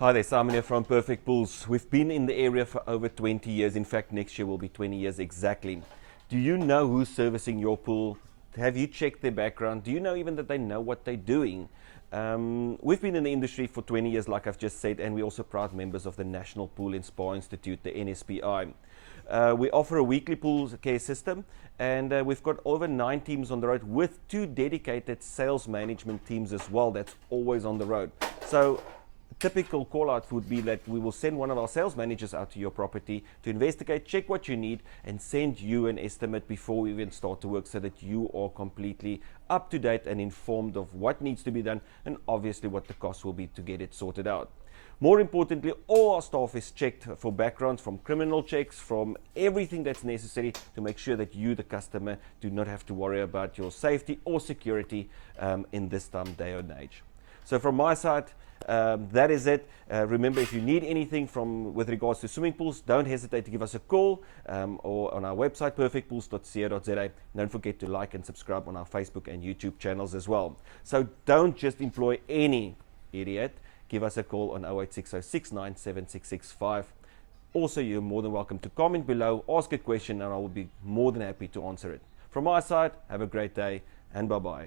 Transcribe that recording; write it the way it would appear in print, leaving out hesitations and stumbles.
Hi there, Simon here from Perfect Pools. We've been in the area for over 20 years. In fact, next year will be 20 years exactly. Do you know who's servicing your pool? Have you checked their background? Do you know even that they know what they're doing? We've been in the industry for 20 years, like I've just said, and we're also proud members of the National Pool and Spa Institute, the NSPI. We offer a weekly pool care system, and we've got over 9 teams on the road with 2 dedicated sales management teams as well that's always on the road. So typical call out would be that we will send one of our sales managers out to your property to investigate, check what you need, and send you an estimate before we even start to work, so that you are completely up to date and informed of what needs to be done, and obviously what the cost will be to get it sorted out. More importantly, all our staff is checked for backgrounds, from criminal checks, from everything that's necessary to make sure that you, the customer, do not have to worry about your safety or security in this day and age. So from my side, that is it. Remember, if you need anything with regards to swimming pools, don't hesitate to give us a call or on our website, perfectpools.co.za. Don't forget to like and subscribe on our Facebook and YouTube channels as well. So don't just employ any idiot. Give us a call on 08606 97665. Also, you're more than welcome to comment below, ask a question, and I will be more than happy to answer it. From my side, have a great day, and bye-bye.